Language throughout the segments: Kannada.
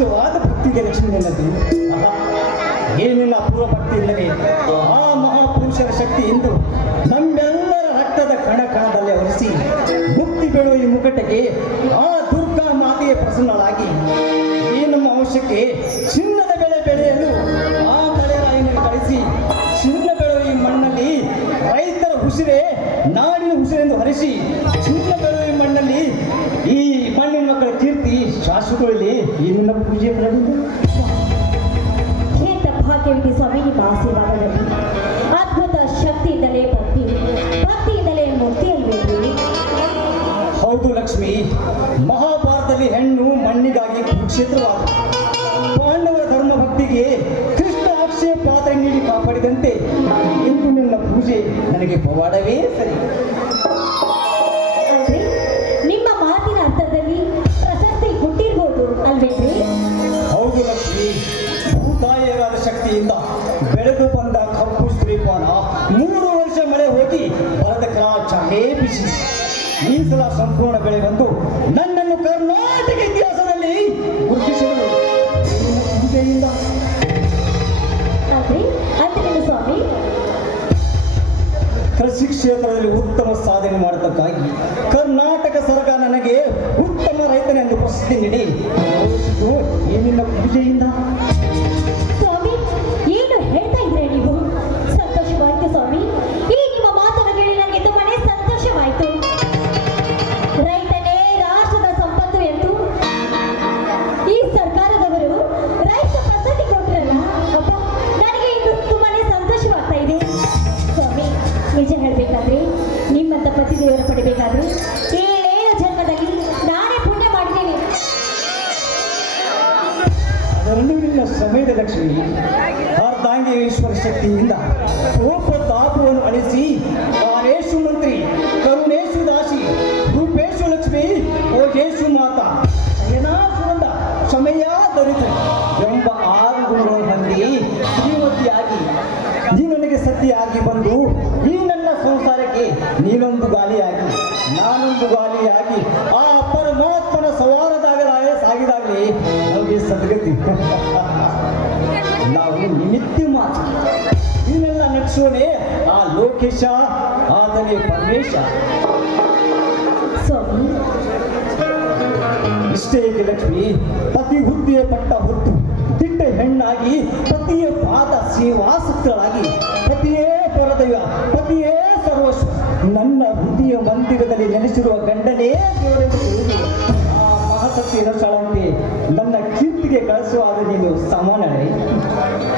ಅಗಾಧವಾದ ಭಕ್ತಿ ಇದೆ ಲಕ್ಷ್ಮೀ ನನ್ನದು. ಏನಿಲ್ಲ ಅಪೂರ್ವ ಭಕ್ತಿ ಇಲ್ಲವೇ ಆ ಮಹಾಪುರುಷರ ಶಕ್ತಿಯಿಂದ ನಮ್ಮೆಲ್ಲರ ರಕ್ತದ ಕಣ ಕಣದಲ್ಲಿ ಒರೆಸಿ ಮುಕ್ತಿ ಬೀಳುವ ಈ ಮುಕಟಕ್ಕೆ ಆ ದುರ್ಗಾ ಮಾತೆಯ ಪ್ರಸನ್ನಳಾಗಿ ಈ ನಮ್ಮ ಅಂಶಕ್ಕೆ ಚಿನ್ನದ ಬೆಳೆ ಬೆಳೆಯಲು ಆ ಮಳೆರಾಯನನ್ನು ಕಳಿಸಿ ಚಿನ್ನ ಬೆಳೆಯುವ ಈ ಮಣ್ಣಲ್ಲಿ ರೈತರ ಉಸಿರೇ ನಾಡಿನ ಉಸಿರೆಂದು ಹರಿಸಿ ಚಿನ್ನ ಬೆಳೆಯುವ ಈ ಮಣ್ಣಲ್ಲಿ ಈ ಮಣ್ಣಿನ ಮಕ್ಕಳ ಕೀರ್ತಿ ಶಾಶ್ವತದಲ್ಲಿ ಈ ನಿನ್ನ ಪೂಜೆ ಬರಲಿದೆ. ಭಾಗ್ಯವಿದೆ ಸ್ವಾಮಿ ನಿಮ್ಮ ಆಶೀರ್ವಾದದಲ್ಲಿ. ಅದ್ಭುತ ಶಕ್ತಿಯಿಂದಲೇ ಭಕ್ತಿ, ಭಕ್ತಿಯಿಂದಲೇ ಮುಕ್ತಿ ಅಲ್ವೇನ್ರಿ? ಹೌದು ಲಕ್ಷ್ಮಿ, ಮಹಾಭಾರತದಲ್ಲಿ ಹೆಣ್ಣು ಮಣ್ಣಿಗಾಗಿ ಕುರುಕ್ಷೇತ್ರವಾದ ಪಾಂಡವರ ಧರ್ಮ ಭಕ್ತಿಗೆ ಕೃಷ್ಣ ಅಕ್ಷಯ ಪಾತ್ರೆ ನೀಡಿ ಕಾಪಾಡಿದಂತೆ ಇಂದು ನಿನ್ನ ಪೂಜೆ ನನಗೆ ಪವಾಡವೇ ಸರಿ. ಅಂದ್ರೆ ನಿಮ್ಮ ಮಾತಿನ ಅರ್ಥದಲ್ಲಿ ಪ್ರಶಸ್ತಿ ಹುಟ್ಟಿರ್ಬೋದು ಅಲ್ವೇನ್ರಿ? ಹೌದು ಲಕ್ಷ್ಮಿ, ಭೂತಾಯಿಯಾದ ಶಕ್ತಿಯಿಂದ ಬೆಳೆದು ಬಂದ ಕಪ್ಪು ಶ್ರೀಪಾನ 3 ವರ್ಷ ಮಳೆ ಹೋಗಿ ಬರದ ಚಾಹೇ ಬಿಸಿ ಈ ಸಲ ಸಂಪೂರ್ಣ ಬೆಳೆ ಬಂದು ನನ್ನನ್ನು ಕರ್ನಾಟಕ ಇತಿಹಾಸದಲ್ಲಿ ಗುರುತಿಸಲು ಪೂಜೆಯಿಂದ. ಸ್ವಾಮಿ, ಕೃಷಿ ಕ್ಷೇತ್ರದಲ್ಲಿ ಉತ್ತಮ ಸಾಧನೆ ಮಾಡತಕ್ಕಾಗಿ ಕರ್ನಾಟಕ ಸರ್ಕಾರ ನನಗೆ ಉತ್ತಮ ರೈತನೆಂದು ಪ್ರಸಿದ್ಧಿ ನೀಡಿ ಈ ನಿನ್ನ ಪೂಜೆಯಿಂದ. ಸ್ವಾಮಿ, ಏನು ಹೇಳ್ತಾ ಇದ್ರೆ ನೀವು? ಸಂತೋಷವಾಯ್ತು ಸ್ವಾಮಿ, ಈ ನಿಮ್ಮ ಮಾತನ್ನು ಕೇಳಿ ನನಗೆ ತುಂಬಾನೇ ಸಂತೋಷವಾಯ್ತು. ರೈತನೇ ರಾಷ್ಟ್ರದ ಸಂಪತ್ತು ಎಂದು ಈ ಸರ್ಕಾರದವರು ರೈತ ಪದ್ಧತಿ ಕೊಟ್ಟರಲ್ಲ, ಅಪ್ಪ ನನಗೆ ಇದು ತುಂಬಾನೇ ಸಂತೋಷವಾಗ್ತಾ ಇದೆ. ಸ್ವಾಮಿ, ನಿಜ ಹೇಳ್ಬೇಕಾದ್ರೆ ನಿಮ್ಮಂತ ಪತಿದೇವರ ಪಡಿಬೇಕಾದ್ರೆ 7 ಜನ್ಮದಲ್ಲಿ ನಾನೇ ಪುಣ್ಯ ಮಾಡಿದ್ದೇನೆ. ಅದರಲ್ಲೂ ನಿನ್ನ ಸಮಯದ ಲಕ್ಷ್ಮಿ ಅರ್ಧಾಂಗೇಶ್ವರ ಶಕ್ತಿಯಿಂದ ಕೋಪ ತಾಪವನ್ನು ಅಳಿಸಿ ಕಾಲೇಶು ಮಂತ್ರಿ, ಕರುಣೇಶು ದಾಸಿ, ರೂಪೇಶು ಲಕ್ಷ್ಮಿ, ಓಜೇಶು ಮಾತಾ, ಶಯನಾಸುವಂದ ಸಮಯ ದರಿತ ಎಂಬ 6 ಗುಣಗಳನ್ನು ಹೊಂದಿ ಶ್ರೀಮತಿಯಾಗಿ ನೀ ನನಗೆ ಸತಿಯಾಗಿ ಬಂದು ಈ ನನ್ನ ಸಂಸಾರಕ್ಕೆ ನೀನೊಂದು ಗಾಲಿಯಾಗಿ ನಾನೊಂದು ಗಾಲಿಯಾಗಿ ಆ ಪರಮಾತ್ಮನ ಸವಾರದಾಗಲಾಗ ಸಾಗಿದಾಗಲೇ ನಮಗೆ ಸದ್ಗತಿ. ನಾವು ನಿಮಿತ್ತ ಮಾತು ಇದನ್ನೆಲ್ಲ ನಟಿಸೋಣೆ ಆ ಲೋಕೇಶ, ಆತನೇ ಪರಮೇಶ. ಸ್ವಾಮಿ, ಇಷ್ಟೇ ಲಕ್ಷ್ಮಿ, ಪತಿ ಹುದ್ದೆಯ ಪಟ್ಟ ಹೊತ್ತು ದಿಟ್ಟ ಹೆಣ್ಣಾಗಿ ಪತಿಯ ಪಾದ ಸೇವಾಸಕ್ತಳಾಗಿ ಪತಿಯೇ ಪರದೈವ, ಪತಿಯೇ ಸರ್ವಸ್ವ, ನನ್ನ ಹೃದಯ ಮಂದಿರದಲ್ಲಿ ನೆಲೆಸಿರುವ ಗಂಡನೇ ದೇವರೆಂದು ತಿಳಿದು ಆ ಮಹಾಶಕ್ತಿ ರಸಾಳಂತೆ ನನ್ನ ಕೀರ್ತಿಗೆ ಕಳಿಸುವಾಗ ನೀನು ಸಮಾನವೇ.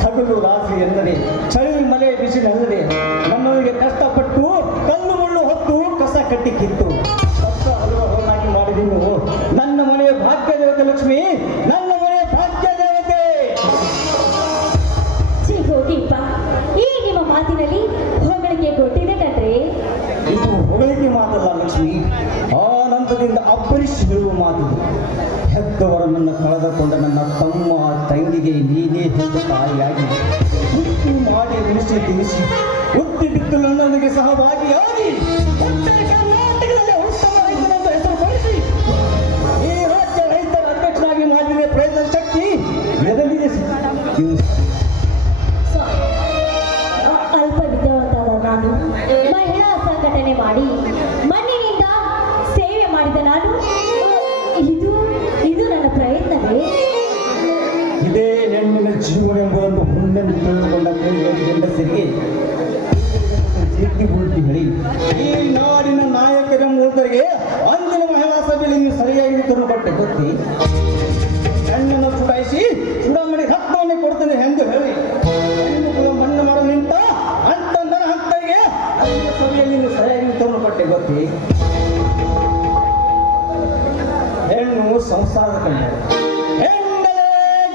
ಹಗಲು ರಾತ್ರಿ ಎಂದರೆ ಚಳಿ ಮಳೆ ಬಿಸಿಲೆಂದರೆ ನನ್ನವರಿಗೆ ಕಷ್ಟಪಟ್ಟು ಕಲ್ಲು ಮುಳ್ಳು ಹೊತ್ತು ಕಸ ಕಟ್ಟಿ ಕಿತ್ತು ಕಷ್ಟ ಹಲವಾಗಿ ಮಾಡಿ ನೀನು ನನ್ನ ಮನೆಯ ಭಾಗ್ಯ ದೇವತೆ ಲಕ್ಷ್ಮಿ, ನನ್ನ ಮನೆಯ ಭಾಗ್ಯ ದೇವತೆ. ಹೋಗಿಪ್ಪ, ಈ ನಿಮ್ಮ ಮಾತಿನಲ್ಲಿ ಹೊಗಳಿಕೆ ಕೊಟ್ಟಿದೆ ಕಣ್ರಿ. ಇದು ಹೊಗಳಿಕೆ ಮಾತಲ್ಲ ಲಕ್ಷ್ಮಿ, ಆನಂದದಿಂದ ಅಬ್ಬರಿಸಿ ಹೇಳುವ ಮಾತಿದು. ಹೆತ್ತವರನ್ನು ಕಳೆದುಕೊಂಡ ನನ್ನ ತಮ್ಮ ತಂಗಿಗೆ ನೀನೇ ಹೆತ್ತ ತಾಯಿಯಾಗಿ ಉತ್ತು ಮಾಡಿ ಉಳಿಸಿ ತಿಳಿಸಿ ಉತ್ತಿ ಬಿತ್ತು ನನ್ನೊಂದಿಗೆ ಸಹಭಾಗಿಯಾಗಿ ಉತ್ತರ ಕರ್ನಾಟಕದಲ್ಲಿ ಉತ್ತಮ ರೈತನಂತ ಹೆಸರು ಪಡಿಸಿ ಈ ರಾಜ್ಯ ರೈತರ ಅಧ್ಯಕ್ಷನಾಗಿ ಮಾಡಿದ ಪ್ರಯತ್ನ ಶಕ್ತಿ ಎದಗಿದೆ. ಅಲ್ಪ ವಿದ್ಯಾವಂತಾದ ನಾನು ಮಹಿಳಾ ಸಂಘಟನೆ ಮಾಡಿ ಮಣ್ಣಿನಿಂದ ಸೇವೆ ಮಾಡಿದ ನಾನು, ಇದು ನನ್ನ ಪ್ರಯತ್ನವೇ? ಇದೇ ಹೆಣ್ಣಿನ ಜೀವನ ಎಂಬುದನ್ನು ಹುಣ್ಣೆಂದು ತಿಳಿದುಕೊಂಡ ಗಂಡಸರಿಗೆ ಹೇಳಿ ಈ ನಾಡಿನ ನಾಯಕರ ಮೂಲಕರಿಗೆ ಅಂದಿನ ಮಹಿಳಾ ಸಭೆಯಲ್ಲಿ ನೀವು ಸರಿಯಾಗಿ ತರುಪಟ್ಟೆ ಗೊತ್ತಿ ಹೆಣ್ಣನ್ನು ಚುಡಾಯಿಸಿ ಚುಡಾಮಣಿ ಹಕ್ಕನ್ನು ಕೊಡ್ತೇನೆ ಎಂದು ಹೇಳಿ ಹೆಣ್ಣು ಮಣ್ಣು ಮಾಡಲು ನಿಂತ ಅಂತಂದನ ಹತ್ತರಿಗೆ ಅಂದಿನ ಸಭೆಯಲ್ಲಿ ನೀವು ಸರಿಯಾಗಿ ತರುಪಟ್ಟೆ ಗೊತ್ತಿ. ಹೆಣ್ಣು ಸಂಸಾರದ ಕಣ್ಣು, ಹೆಣ್ಣೇ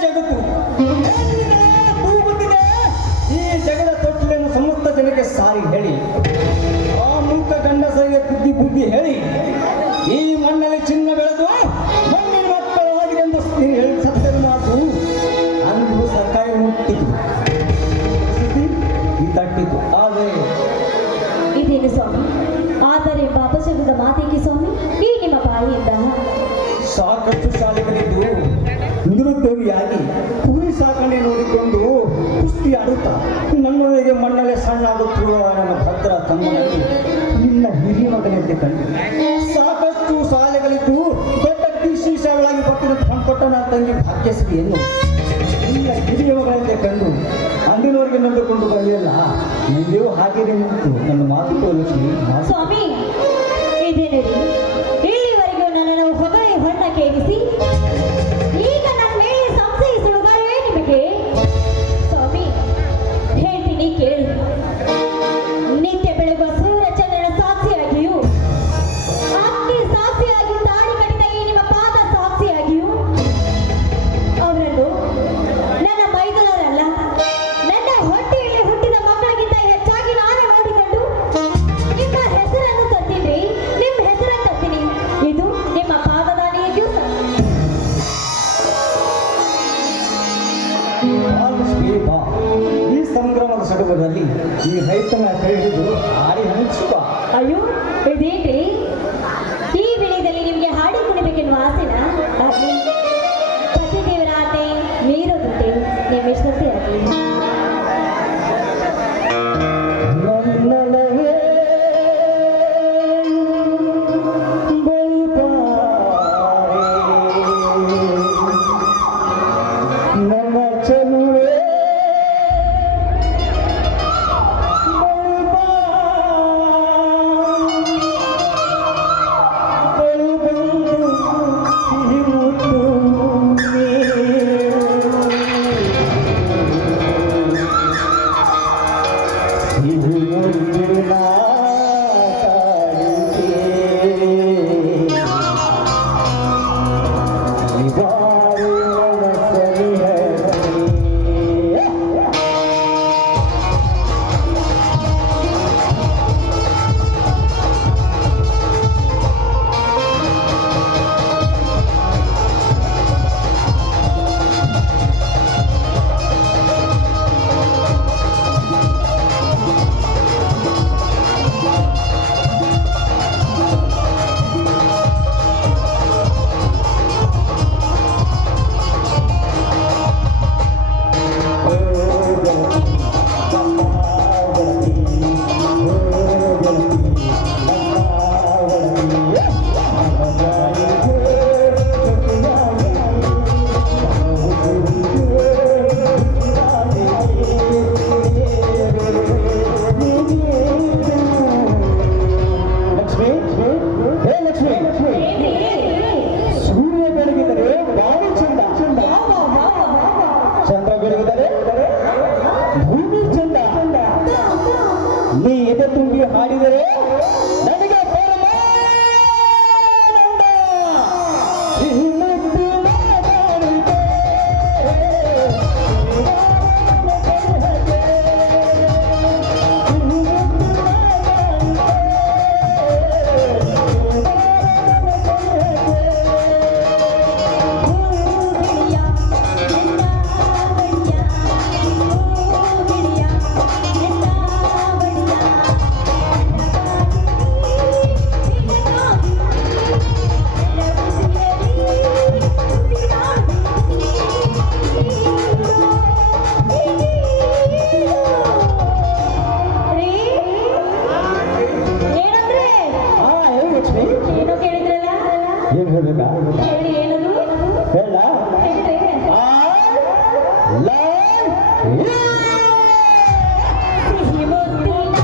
ಜಗತ್ತು, ತೂಗುತ್ತಿದೆ ಈ ಜಗದ ತೊಟ್ಟಿಲನ್ನು ಸಮಸ್ತ ಜನಕ್ಕೆ ಸಾರಿ ಹೇಳಿ ಆ ಮೂಕ ಗಂಡಸರಿಗೆ ಬುದ್ಧಿ ಹೇಳಿ ಈ ಮಣ್ಣಲ್ಲಿ ಚಿನ್ನ ಬೆಳೆದು ಮಣ್ಣಿನ ಮಕ್ಕಳಾಗಿದೆ ಎಂದು ಹೇಳಿ ಸತ್ಯದ ಮಾತು ಅಂದು ಸರ್ಕಾರ ಮುಟ್ಟಿತು, ತಟ್ಟಿತು. ಆದರೆ ಇದೇನು ಸ್ವಾಮಿ? ಆದರೆ ಬಾಬಾ ಶಬ್ದದ ಮಾತೇಕೆ ಸ್ವಾಮಿ ಈ ನಿಮ್ಮ ಬಾಯಿಯಿಂದ? ಸಾಕಷ್ಟು ಶಾಲೆಗಳಿದ್ದು ಮದುವೆಯಾಗಿ ಕುರಿ ಸಾಕಣೆ ನೋಡಿಕೊಂಡು ಕುಸ್ತಿ ಆಡುತ್ತಾ ನನ್ನೊಳಗೆ ಮಣ್ಣಲ್ಲೇ ಸಣ್ಣ ಆಗುತ್ತಿರುವ ನನ್ನ ಭದ್ರ ತಮ್ಮನಲ್ಲಿ ನಿನ್ನ ಹಿರಿಯ ಮಗನಂತೆ ಕಂಡು ಸಾಕಷ್ಟು ಶಾಲೆಗಳಿದ್ದು ದೊಡ್ಡ ಡಿಸಿಷಗಳಾಗಿ ಪಟ್ಟಿನ ಕೊಟ್ಟ ನನ್ನ ತಂಗಿ ಭಾಗ್ಯಶ್ರೀಯನ್ನು ನಿನ್ನ ಹಿರಿಯ ಮಗನಂತೆ ಕಂಡು ಅಂದಿನವರೆಗೆ ನಂಬಿಕೊಂಡು ಬರಲಿಲ್ಲ ನೀವೂ ಹಾಗೇನೆ ನಿಂತು ನನ್ನ ಮಾತು ಲಕ್ಷ್ಮಿ ಸ್ವಾಮಿ ಇದೇನಿರಿ ಇಲ್ಲಿವರೆಗೂ ನನ್ನನ್ನು ಹೊಗಳಿ ಹೊಣ್ಣ ಕೇಳಿಸಿ ಈಗ ನನ್ನ ಮೇಲೆ ಸಂಶಯಿಸುವುದೇ ನಿಮಗೆ ಸ್ವಾಮಿ ಹೇಳ್ತೀನಿ ಕೇಳಿ ನಿತ್ಯ ಬೆಳಗುವ ಸೂರ್ಯಚಂದ್ರನ ಸಾಕ್ಷಿಯಾಗಿಯೂ ಅಗ್ನಿ ಸಾಕ್ಷಿಯಾಗಿ ತಾಳಿ ಕಟ್ಟಿದ ಈ ನಿಮ್ಮ ಪಾದ ಸಾಕ್ಷಿಯಾಗಿಯೂ ಅವರನ್ನು ನನ್ನ ಮೈದುನರಲ್ಲ ನನ್ನ ಹೊಟ್ಟೆಯಲ್ಲಿ ಹುಟ್ಟಿದ ಮಕ್ಕಳಿಗಿಂತ ಹೆಚ್ಚಾಗಿ ನಾನು ನೋಡಿಕೊಂಡು ನಿಮ್ಮ ಹೆಸರನ್ನು ತತ್ತಿದ್ರಿ ನಿಮ್ಮ ಹೆಸರನ್ನು ತತ್ತೀನಿ ಇದು ನಿಮ್ಮ ಪಾದದಾನಿಯ ದಿವಸ ಈ ಸಂಗ್ರಾಮದ ಸಡಗರದಲ್ಲಿ ಈ ರೈತನ ಕೈ ಹಿಡಿದು ಹಾಡಿ ಹಂಚುವ ಅಯ್ಯೋ ಇದೇನ್ರಿ ಈ ವಿಳಿದಲ್ಲಿ ನಿಮ್ಗೆ ಹಾಡಿ ಕುಣಿಬೇಕೆನ್ನುವ ಆಸೆನ ಆಗ್ಲಿ ಪತಿದೇವರ ಆಟೆ ಮೀರೋದುಂಟೆ ನಿಮ್ಮ ಇಷ್ಟತೆ ಆಗಲಿ ನನ್ನೊಳಗೆ ಬಳಿಬಾರೆ ನನ್ನ ಚೆಲುವೆ ಬಳಿಬಂದು ಸಿಹಿ ಮುತ್ತು ಇದು ಮುಂದಿನ ಕಾಣಿಕೆ ಇದಾರು ನನ್ನ ಸರಿಹಣೆ ಲಕ್ಷ್ಮಿ ಹೇ ಲಕ್ಷ್ಮಿ ಸೂರ್ಯ ಬೆಳಗಿದರೆ ಬಾಳು ಚಂದ ಚಂದ್ರ ಬೆಳಗಿದರೆ ಭೂಮಿ ಚಂದ ನೀ ಎದೆ ತುಂಬಿ ಹಾಡಿದರೆ ನನಗೆ ಪರಮಾನಂದ. ಈ ಮುತ್ತಿನ ಕಾಣಿಕೆ, ಈ ಮುತ್ತಿನ ಏನಂದ್ರೆ ಆ ಹೇಳಿ ಲಕ್ಷ್ಮಿ ಏನೋ ಕೇಳಿದ್ರಲ್ಲ ಏನ್ ಹೇಳ್ಬೇಕಾ ಹೇಳಿ ಏನದು ಹೇಳ ಹೇಳ್ರಿ I love you. ಸಿಹಿ ಮುತ್ತಿನ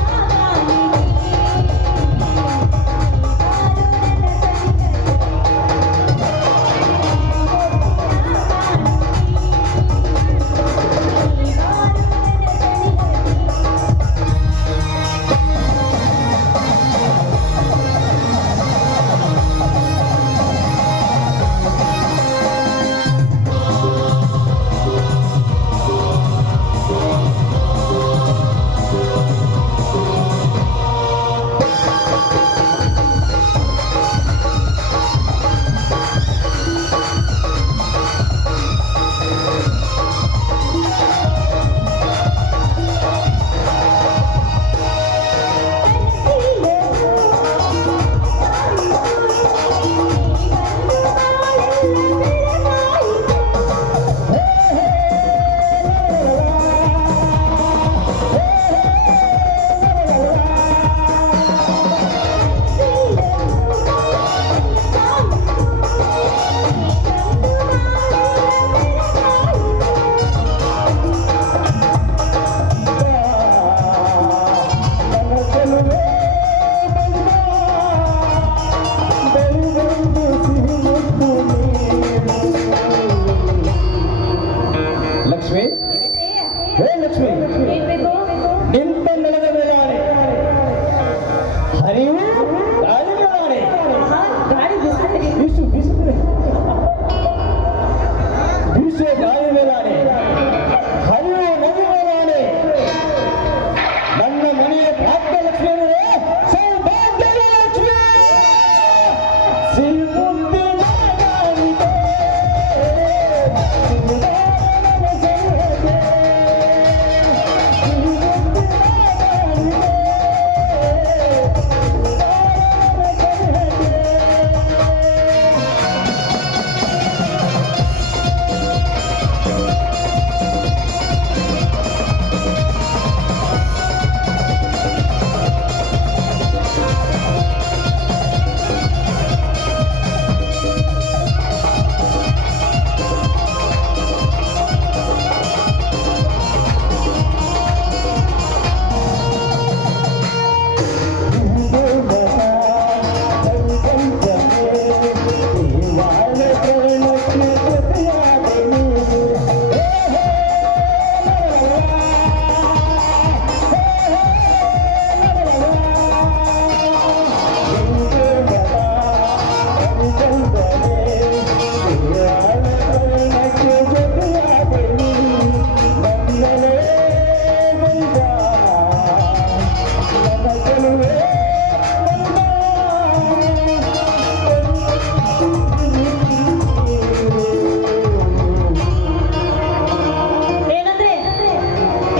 ಏನಂದ್ರೆ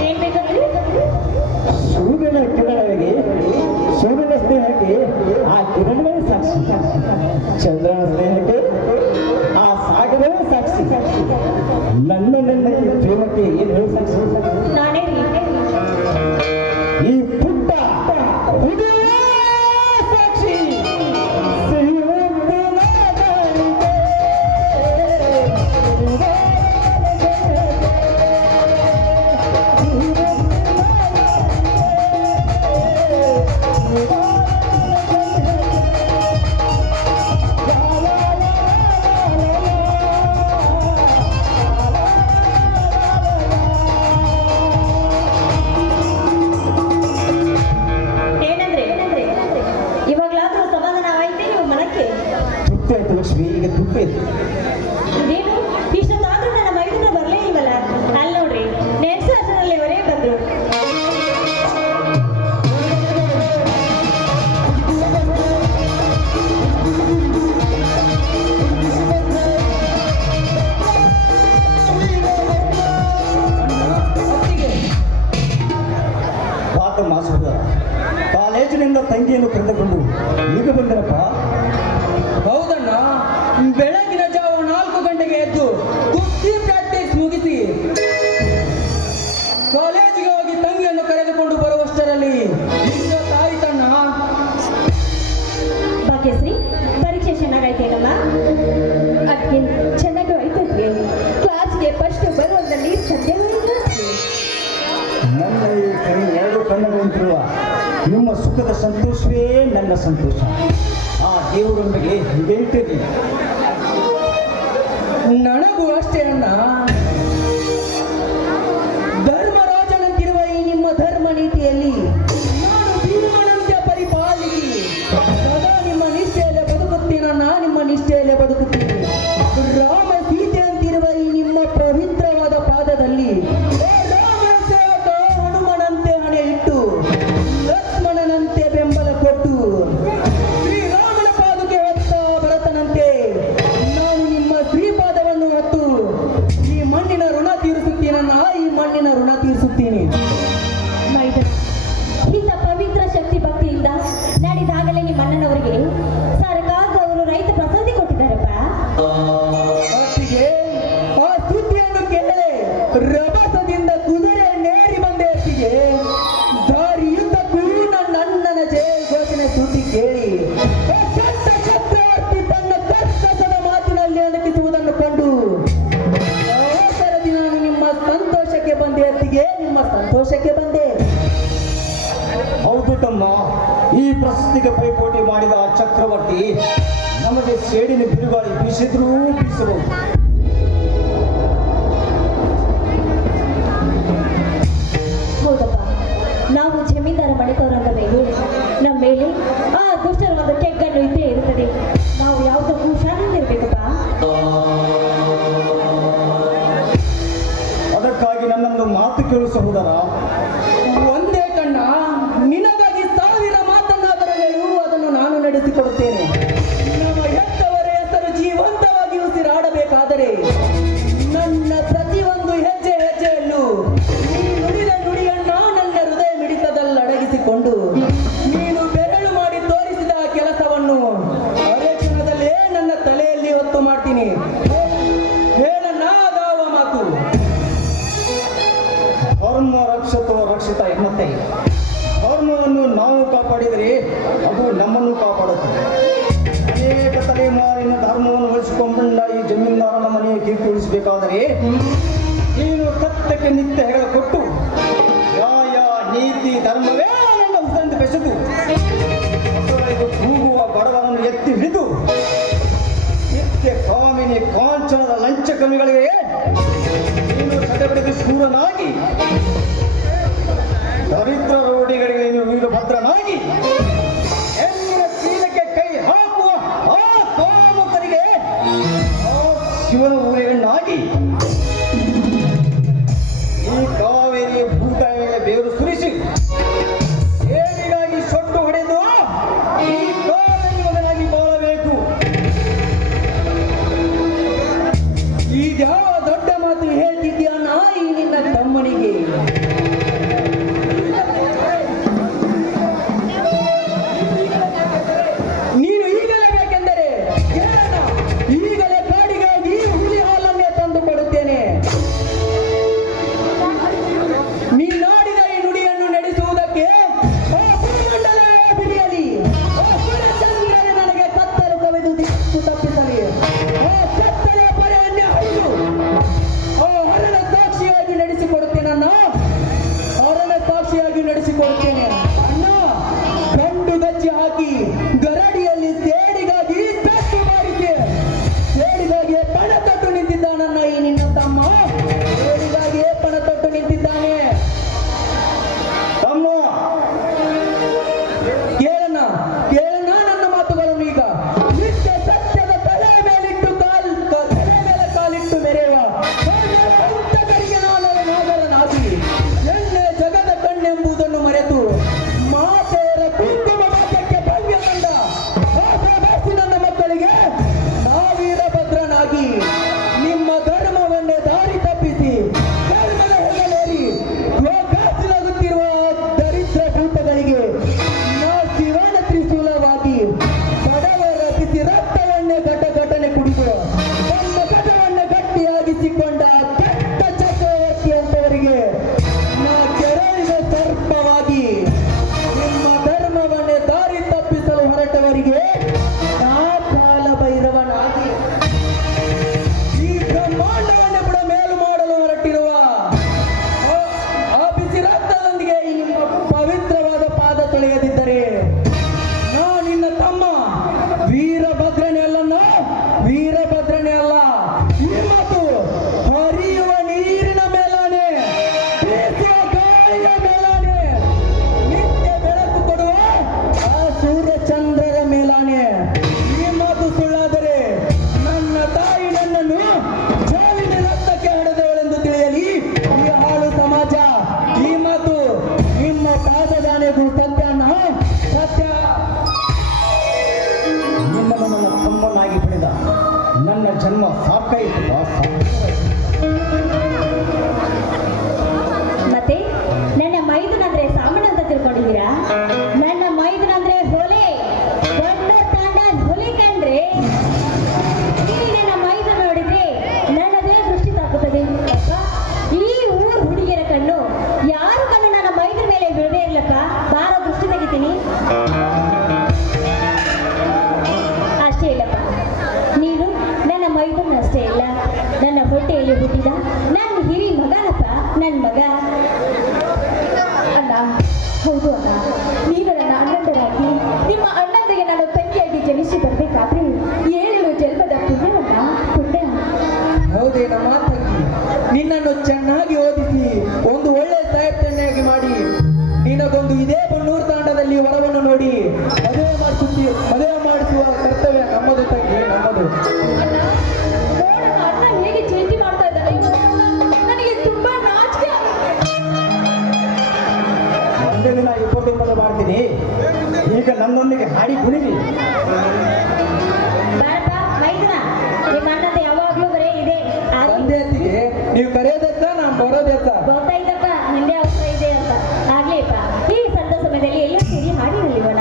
ಏನ್ ಬೇಕಂದ್ರಿ? ಸೂರ್ಯನ ಕಿರಣಗಳಿಗೆ ಸೂರ್ಯನ ಸ್ನೇಹಕ್ಕೆ ಆ ಕಿರಣಗಳೇ ಸಾಕ್ಷಿ, ಚಂದ್ರನ ಸ್ನೇಹಕ್ಕೆ ಆ ಸಾಗರವೇ ಸಾಕ್ಷಿ, ನನ್ನ ಈ ಪ್ರೇಮಕ್ಕೆ ಏನು ಹೇಳಿ ಸಾಕ್ಷಿ? ನಾನೇ ಈ ಪುಟ್ಟ ಹುಡುಗಿಯೇ ಸಾಕ್ಷಿ. ಸಿಹಿಮುತ್ತಿನ ಗಾಳಿಗೆ ಏನಂದ್ರೆ ಇವಾಗ್ಲಾದ್ರೂ ಸಮಾಧಾನ ಆಯ್ತೆ ನೀವು ಮನಕ್ಕೆ? ತೃಪ್ತಿ ಆಯ್ತು ಲಕ್ಷ್ಮಿ, ಈಗ ತೃಪ್ತಿ ಆಯ್ತು. ಇದೇನು ಇಷ್ಟೊತ್ತಾದ್ರೂ ನನ್ನ ಮೈದೂರ ಬರ್ಲೇ ಇಲ್ವಲ್ಲ? ಅಲ್ಲಿ ನೋಡ್ರಿ ನೆಕ್ಸ್ಟ್ ವರ್ಷದಲ್ಲಿ ಇವರೇ ಬಂದ್ರು. ಪಾತ ಮಾಸುದ ಕಾಲೇಜಿನಿಂದ ತಂಗಿಯನ್ನು ಕರೆದುಕೊಂಡು ಈಗ ಬಂದರಪ್ಪ. ಹೌದಣ್ಣ, ಬೆಳಗಿನ ಜಾವ 4 ಗಂಟೆಗೆ ಎದ್ದು ಕುಸ್ತಿ ಪ್ರಾಕ್ಟೀಸ್ ಮುಗಿಸಿ ಕಾಲೇಜಿಗೆ ಹೋಗಿ ತಂಗಿಯನ್ನು ಕರೆದುಕೊಂಡು ಬರುವಷ್ಟರಲ್ಲಿ ಇಷ್ಟೊತ್ತಾಯ್ತಣ್ಣ. ಭಾಗ್ಯಶ್ರೀ, ಪರೀಕ್ಷೆ ಚೆನ್ನಾಗಾಯ್ತೇನಮ್ಮ? ಅದಕ್ಕೆ ಚೆನ್ನಾಗಿ ಆಯ್ತದ್ವಿ. ಕ್ಲಾಸ್ಗೆ ಫಸ್ಟ್ ಬರುವುದರಲ್ಲಿ ಸಂಜೆ ನನ್ನ ಈ ಎರಡು ಕಣ್ಣುಗಳಿರುವ ನಿಮ್ಮ ಸುಖದ ಸಂತೋಷವೇ ನನ್ನ ಸಂತೋಷ. ಆ ದೇವರೊಂದಿಗೆ ಹೀಗೆ ಇಟ್ಟಿದ್ದೀನಿ. ನನಗೂ ಅಷ್ಟೇ ಅಣ್ಣ. ಧರ್ಮರಾಜನಂತಿರುವ ಈ ನಿಮ್ಮ ಧರ್ಮ ನೀತಿಯಲ್ಲಿ ನಾನು ಭೀಮನಂತೆ ಪರಿಪಾಲಿಸಿ ಸದಾ ನಿಮ್ಮ ನಿಷ್ಠೆಯಲ್ಲೇ ಬದುಕುತ್ತೀನಣ್ಣ, ನಿಮ್ಮ ನಿಷ್ಠೆಯಲ್ಲೇ ಬದುಕುತ್ತೀನಿ. ರಾಮ ಸೀತೆ ಅಂತಿರುವ ಈ ನಿಮ್ಮ ಪವಿತ್ರವಾದ ಪಾದದಲ್ಲಿ ರಾಮ ಸೇವಕ ಹನುಮನಂತೆ ಹಣೆ ಇಟ್ಟು ಲಕ್ಷ್ಮಣನಂತೆ ಬೆಂಬಲ ಕೊಟ್ಟು ಶ್ರೀರಾಮನ ಪಾದುಕೆ ಹೊತ್ತ ಭರತನಂತೆ ನಾನು ನಿಮ್ಮ ಶ್ರೀಪಾದವನ್ನು ಹೊತ್ತು ಈ ಮಣ್ಣಿನ ಋಣ ತೀರಿಸುತ್ತೀನಣ್ಣ, ಈ ಮಣ್ಣಿನ ಋಣ ತೀರಿಸುತ್ತೀನಿ. ಮೈದ ಇಂಥ ಪವಿತ್ರ ಶಕ್ತಿ ಭಕ್ತಿಯಿಂದ ನಡೆದಾಗಲೇ ನಿಮ್ಮ ಅಣ್ಣನವರಿಗೆ ಸರ್ಕಾರದವರು ರೈತ ಪ್ರಸಾದಿ ಕೊಟ್ಟಿದ್ದಾರಪ್ಪ. ಅತ್ತಿಗೆ ಆ ಸುದ್ದಿಯನ್ನು ಕೇಳಲೆ ರಭಸದಿಂದ ಕುದುರೆ ನೇರಿ ಬಂದೆ. ಅತ್ತಿಗೆ ದಾರಿಯುದ್ದಕ್ಕೂ ನನ್ನ ಅಣ್ಣನ ಜಯ ಘೋಷಣೆ ಸುದ್ದಿ ಕೇಳಿ ದೊಡ್ಡ ಚಕ್ರವರ್ತಿ ತನ್ನ ಕರ್ಕಶದ ಮಾತಿನಲ್ಲಿ ಅಣಕಿಸುವುದನ್ನು ಕಂಡು ಅವಸರದಿ ನಾನು ನಿಮ್ಮ ಸಂತೋಷಕ್ಕೆ ಬಂದೆ. ಅತ್ತಿಗೆ ನಿಮ್ಮ ಸಂತೋಷಕ್ಕೆ ಬಂದೆ. ಹೌದು ತಮ್ಮ, ಈ ಪ್ರಶಸ್ತಿಗೆ ಪೈಪೋಟಿ ಮಾಡಿದ ಆ ಚಕ್ರವರ್ತಿ ನಮಗೆ ಸೇಡಿನ ಬಿರುಗಾಳಿ ಬೀಸಿದ್ರೂ ಬೀಸಬಹುದು. ಹೌದಪ್ಪ, ನಾವು ಜಮೀನ್ದಾರ ಮಣಿತವರಂದ ಮೇಲೆ ನಮ್ಮ ಮೇಲೆ ಆ ದುಷ್ಟರ ಒಂದು ಕೆಗ್ಗನ್ನು ಇದ್ದೇ ಇರುತ್ತದೆ. ನಾವು ಯಾವುದಕ್ಕೂ ಹುಷಾರಿರ್ಬೇಕಪ್ಪ. ಅದಕ್ಕಾಗಿ ನನ್ನೊಂದು ಮಾತು ಕೇಳು ಸಹೋದರ. ಒಂದೇ ಕಣ್ಣ, ನಿನಗಾಗಿ 1000 ಮಾತನ್ನಾದರೂ ಹೇಳು, ಅದನ್ನು ನಾನು ನಡೆಸಿಕೊಡುತ್ತೇನೆ. ನಮ್ಮ ಹೆತ್ತವರ ಹೆಸರು ಜೀವಂತವಾಗಿ ಉಸಿರಾಡಬೇಕಾದರೆ ನನ್ನ ಪ್ರತಿಯೊಂದು ಹೆಜ್ಜೆ ಹೆಜ್ಜೆಯಲ್ಲೂ ನೀ ನುಡಿದ ನುಡಿಯನ್ನ ನನ್ನ ಹೃದಯ ಮಿಡಿತದಲ್ಲಿ ಅಡಗಿಸಿಕೊಂಡು ನೀನು ಬೆರಳು ಮಾಡಿ ತೋರಿಸಿದ ಕೆಲಸವನ್ನು ಅರೆ ಕ್ಷಣದಲ್ಲೇ ನನ್ನ ತಲೆಯಲ್ಲಿ ಹೊತ್ತು ಮಾಡ್ತೀನಿ. ಹೇಳಣ್ಣ ಅದಾವ ಮಾತು. ಧರ್ಮ ರಕ್ಷತೋ ರಕ್ಷಿತ ಎನ್ನುತ್ತೆ. ಧರ್ಮವನ್ನು ನಾವು ಕಾಪಾಡಿದರೆ ಅದು ನಮ್ಮನ್ನು ಕಾಪಾಡುತ್ತದೆ. ಅನೇಕ ತಲೆಮಾರಿನ ಧರ್ಮವನ್ನು ಉಳಿಸಿಕೊಂಡ ಈ ಜಮೀನ್ದಾರನ ಮನೆಯ ಕೀರ್ತಿ ಉಳಿಸಬೇಕಾದರೆ ನೀನು ಸತ್ಯಕ್ಕೆ ನಿತ್ಯ ಹೆಗಲ ಕೊಟ್ಟು ನ್ಯಾಯ ನೀತಿ ಧರ್ಮವೇ ನನ್ನ ಉಸಿರಂದು ಬೆಸೆದು ಹೊಸವರಿಗೆ ಕೂಗುವ ಬಡವನನ್ನು ಎತ್ತಿ ಹಿಡಿದು ನಿತ್ಯ ಕಾಮಿನಿ ಕಾಂಚನದ ಲಂಚ ಕಮಿಗಳಿಗೆ ನೀನು ಸದೆಬಡಿದು ಶೂರನಾಗಿ ದರಿದ್ರ ರೋಡಿಗಳಿಗೆ ನೀನು ವೀರಭದ್ರನಾಗಿ ಹೆಣ್ಣಿನ ಶೀಲಕ್ಕೆ ಕೈ ಹಾಕುವ ಆ ಕಾಮುಕರಿಗೆ ಶಿವನ ಊರಿನಾಗಿ ಈ ಕಾವೇರಿ ಭೂತಾಯ ಮೇಲೆ ಬೇರು ಸುರಿಸಿ ಏನಿಗಾಗಿ ಸೊಟ್ಟು ಹೊಡೆದು ಈ ಕಾವೇರಿ ಮಗನಾಗಿ ಬಾಳಬೇಕು. ಇದ್ಯಾವ ದೊಡ್ಡ ಮಾತು ಹೇಳ್ತಿದ್ಯಾ ನಾಯಿ ನಿನ್ನ ತಮ್ಮನಿಗೆ? ನೀನು ಈಗಲೇ ಬೇಕೆಂದರೆ ಕೇಳೋಣ. ಈಗಲೇ ಕಾಡಿಗಾಗಿ ಹುಲಿ ಹಾಲನ್ನೇ ತಂದು ಕೊಡುತ್ತೇನೆ. ನೀನಾಡಿದ ಈ ನುಡಿಯನ್ನು ನಡೆಸುವುದಕ್ಕೆ ಆ ಭೂಮಂಡಲವೇ ಬಿಡಿಯಲಿ, ಆ ಸೂರ್ಯಚಂದ್ರರೇ ನನಗೆ ಕತ್ತಲು ಕವಿದು ದಿಕ್ಕು ತಪ್ಪಿಸಲಿ, ಆ ಕತ್ತಲೆಯ ಪರೆಯನ್ನೇ ಹರಿದು ಆ ಹರಣ ಸಾಕ್ಷಿಯಾಗಿ ನಡೆಸಿಕೊಡುತ್ತೇನನ್ನ, ಹರಣ ಸಾಕ್ಷಿಯಾಗಿ ನಡೆಸಿಕೊಡುತ್ತೇನೆ ಅಣ್ಣ. ಗಂಡು ಗಚ್ಚಿ ಹಾಕಿ ಗರಡಿಯಲ್ಲಿ ಸೇಡಿಗಾಗಿ ಪೆಟ್ಟು ಮಾಡಿಸಿ ಸೇಡಿಗಾಗಿ ಪಣ ತೊಟ್ಟು ನಿಂತಿದ್ದಾನನ್ನ ಈ ನಿನ್ನ ತಮ್ಮ. ಸೇಡಿಗಾಗಿ ಪಣ ತೊಟ್ಟು ನಿಂತಿದ್ದಾನೆ. ತಮ್ಮ ಕೇಳಣ ಕೇಳಣ ನನ್ನ ಮಾತುಗಳನ್ನು ಈಗ. ನಿತ್ಯ ಸತ್ಯದ ತಲೆಯ ಮೇಲಿಟ್ಟು ತಲೆಯ ಮೇಲೆ ಕಾಲಿಟ್ಟು ಮೆರೆಯುವ ಅಂತಕರಿಗೆ ನಾನು ನಾಗರನಾಗಿ ಎಣ್ಣೆ ಜಗದ ಕಣ್ಣೆಂಬುದನ್ನು ಮರೆತು ಮಾತೆಯರ ಕುಂಕುಮ ಮಾತಕ್ಕೆ ಭವ್ಯ ತಂದ ಆಸೆ ನನ್ನ ಮಕ್ಕಳಿಗೆ ನಾವೀರಭದ್ರನಾಗಿ ನಿಮ್ಮ ಧರ್ಮವನ್ನೇ ದಾರಿ ತಪ್ಪಿಸಿ ಧರ್ಮದ ಹೆಗಲೇರಿ ಗೋಕಾಸಿಲಾಗುತ್ತಿರುವ ದರಿದ್ರ ಕೂಟಗಳಿಗೆ ನಾ ಶಿವನ ತ್ರಿಶೂಲವಾಗಿ ಬಡವರ ಬಿಸಿ ರಕ್ತವನ್ನೇ ಘಟನೆ ಕುಡಿದು ತಮ್ಮ ಘಟವನ್ನೇ ಗಟ್ಟಿಯಾಗಿಸಿಕೊಂಡ ಕೆಟ್ಟ ಚಕ್ರವರ್ತಿ ಅಂತವರಿಗೆ ನಾ ಕೆರಳಿದ ಸರ್ಪವಾಗಿ ನಿಮ್ಮ ಧರ್ಮವನ್ನೇ ದಾರಿ ತಪ್ಪಿಸಲು ಹೊರಟವರಿಗೆ ನಾ ಕಾಲ ಭೈರವನಾಗಿ ಈ ಬ್ರಹ್ಮಾಂಡವನ್ನೇ ಕೂಡ ಮೇಲು ಮಾಡಲು ಹೊರಟಿರುವ ಆ ಬಿಸಿ ರಕ್ತದೊಂದಿಗೆ ಈ ನಿಮ್ಮ ಪವಿತ್ರವಾದ ಪಾದ ತೊಳೆಯದಿದ್ದರೆ ನಾ ನಿನ್ನ ತಮ್ಮ ವೀರಭದ್ರನೇ ಅಲ್ಲನ್ನ, ವೀರಭದ್ರನೇ ಅಲ್ಲ. ಈ ಮಾತು ಹರಿಯುವ ನೀರಿನ ಮೇಲಾನೆ, ಬೀಸುವ ಗಾಳಿಯ ಮೇಲಾನೆ, ನಿತ್ಯ ಬೆಳಕು ಕೊಡುವ ಆ ಸೂರ್ಯಚಂದ್ರರ ಮೇಲಾನೆ. ಈ ಮಾತು ಸುಳ್ಳಾದರೆ ನನ್ನ ತಾಯಿ ನನ್ನನ್ನು ಜಾವಿನ ರಕ್ತಕ್ಕೆ ಹಡೆದವಳೆಂದು ತಿಳಿಯಲಿ ಈ ಹಾಳು ಸಮಾಜ. ಈ ಮಾತು ನಿಮ್ಮ ಪಾದದಾನೆಗೂ ಸತ್ಯನ ಸತ್ಯ. ನಿನ್ನನ್ನು ನನ್ನ ತಮ್ಮನಾಗಿ ಪಡೆದ ನನ್ನ ಜನ್ಮ ಸಾಕಾಯಿತು ದಾಸ. ಮತ್ತೆ ನನ್ನ ಮೈದುನಂದ್ರೆ ಸಾಮಾನ್ಯ ಅಂತ ತಿಳ್ಕೊಂಡಿದ್ದೀರಾ? ನನ್ನ ಮೈದುನಂದ್ರೆ ಹೊಲೆ, ದೊಡ್ಡ ತಾಂಡ ಹೊಲೆ ಕಂಡ್ರೆ ಈ ನನ್ನ ಮೈದುನ ನೋಡಿದ್ರೆ ನನ್ನದೇ ದೃಷ್ಟಿ ತಾಕುತ್ತದೆ. ಅಪ್ಪ, ಈ ಊರ್ ಹುಡುಗಿಯರ ಕಣ್ಣು ಯಾರು ಕಣ್ಣು ನನ್ನ ಮೈದುನ ಮೇಲೆ ಬೀಳದೇ ಇರ್ಲಕ್ಕ ಬಾರ ದೃಷ್ಟಿ ತೆಗಿತೀನಿ. ಅಷ್ಟೇ ಇಲ್ಲಪ್ಪ, ನೀನು ನನ್ನ ಮೈದುನ ಅಷ್ಟೇ ಇಲ್ಲ, ನನ್ನ ಹೊಟ್ಟೆಯಲ್ಲಿ ಹುಟ್ಟಿದ ನನ್ನ ಹಿರಿ ಮಗನಪ್ಪ, ನನ್ನ ಮಗ. ಅಣ್ಣ, ಹೌದು ಅಣ್ಣ, ನೀನು ನನ್ನ ಅಣ್ಣಂದರಾಗಿ ನಿಮ್ಮ ಅಣ್ಣಂದಿಗೆ ನಾನು ತಂಗಿಯಾಗಿ ಜನಿಸಿ ಬರಬೇಕಾದ್ರೆ 7 ಜನ್ಮದ ಪುಣ್ಯವನ್ನ ಪುಣ್ಯ. ಹೌದೇನಮ್ಮ ತಂಗಿ, ನಿನ್ನನ್ನು ಚೆನ್ನಾಗಿ ಓದಿಸಿ ಒಂದು ಒಳ್ಳೆ ಸಾಹಿತ್ಯನ್ನಾಗಿ ಮಾಡಿ ನಿನಗೊಂದು ಇದೇ ಬನ್ನೂರು ತಾಂಡದಲ್ಲಿ ವರವನ್ನು ನೋಡಿ ಮದುವೆ ಮಾಡಿಸುವ ಕರ್ತವ್ಯ ನಮ್ಮದು ತಂಗಿ, ನಮ್ಮದು. ಅಣ್ಣ, ನೋಡಣ್ಣ, ಅಣ್ಣ ಹೇಗೆ ಚೇಂಜ್ ಮಾಡ್ತಾ ಇದ್ದಾನೆ, ನನಗೆ ತುಂಬಾ ನಾಚಿಕೆ ಆಗುತ್ತೆ. ಒಂದೇ ದಿನ 20 ಮಾಡ್ತೀನಿ, ಈಗ ನನ್ನೊಂದಿಗೆ ಹಾಡಿ ಕುಣಿಲಿ. ಭಾರತ ಮೈದುನ, ನಿಮ್ಮ ಅಣ್ಣದ ಯಾವಾಗ್ಲೂ ಬರೇ ಇದೆ. ತಂದೆ ಅತ್ತಿಗೆ ನೀವು ಕರೆಯೋದಕ್ಕ ನಾನು ಬರೋದಕ್ಕ ಗೊತ್ತಾಯ್ತಪ್ಪ, ನಿಂದೆ ಅವಸರ ಇದೆ ಅಂತ. ಆಗ್ಲೇಪ್ಪ, ಈ ಸಂತ ಸಮಯದಲ್ಲಿ ಎಲ್ಲ ಸೇರಿ ಹಾಡಿ ನಲಿಯೋಣ.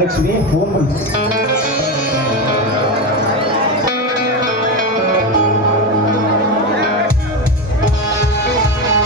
ರಾಜಲಕ್ಷ್ಮಿ ಹೋಮ್